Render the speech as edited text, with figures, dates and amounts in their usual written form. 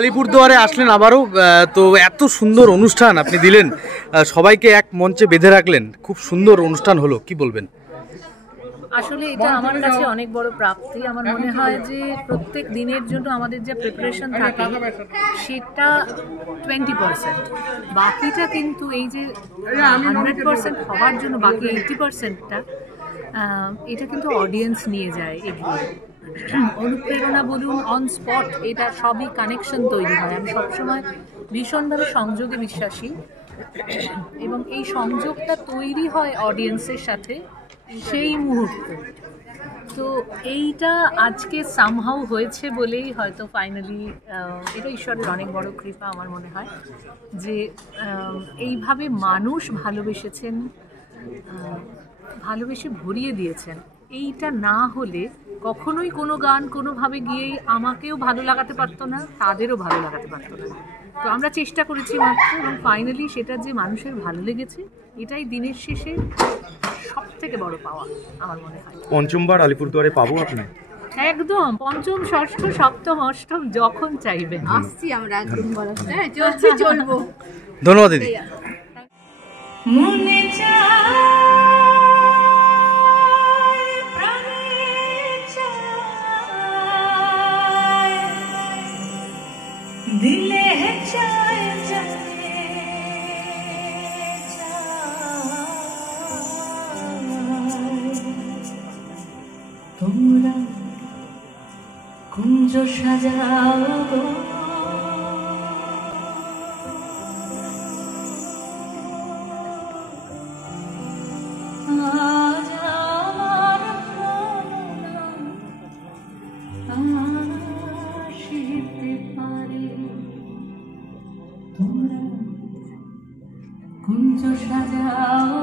আলিপুরদুয়ারে আসলেন আবারও, তো এত সুন্দর অনুষ্ঠান আপনি দিলেন, সবাইকে এক মঞ্চে বেঁধে রাখলেন, খুব সুন্দর অনুষ্ঠান হলো, কি বলবেন? আসলে এটা আমার কাছে অনেক বড় প্রাপ্তি। আমার মনে হয় যে প্রত্যেক দিনের জন্য আমাদের যে প্রিপারেশন থাকে সেটা 20%, বাকিটা কিন্তু এই যে 100% হওয়ার জন্য বাকি 80%টা এটা কিন্তু অডিয়েন্স নিয়ে যায় এগিয়ে। অনুপ্রেরণা বলুন, অন স্পট, এটা সবই কানেকশন তৈরি হয়। আমি সবসময় ভীষণভাবে সংযোগে বিশ্বাসী এবং এই সংযোগটা তৈরি হয় অডিয়েন্সের সাথে সেই মুহূর্তে। তো এইটা আজকে সামহাউ হয়েছে বলেই হয়তো ফাইনালি এটা ঈশ্বরের অনেক বড় কৃপা আমার মনে হয় যে এইভাবে মানুষ ভালোবেসেছেন, ভালোবেসে ভরিয়ে দিয়েছেন। এইটা না হলে কখনোই কোনো গান কোনোভাবে গিয়েই আমাকেও ভালো লাগাতে পারতো না, তাদেরও ভালো লাগাতে পারতো না। তো আমরা চেষ্টা করেছি মাত্র, এবং ফাইনালি সেটা যে মানুষের ভালো লেগেছে এটাই দিনের শেষে সব থেকে বড় পাওয়া আমার মনে হয়। পঞ্চমবার আলিপুরদুয়ারে পাবো আপনি? একদম, পঞ্চম, ষষ্ঠ, সপ্তম, অষ্টম যখন চাইবেন আসছি আমরা একদম। চলছি, চলবো। ধন্যবাদ দিদি। মনে দিলে তোমরা কুঞ্জ সাজাও, আজ আমার আসিতে পারে। তোমরা কুঞ্জ সাজাও।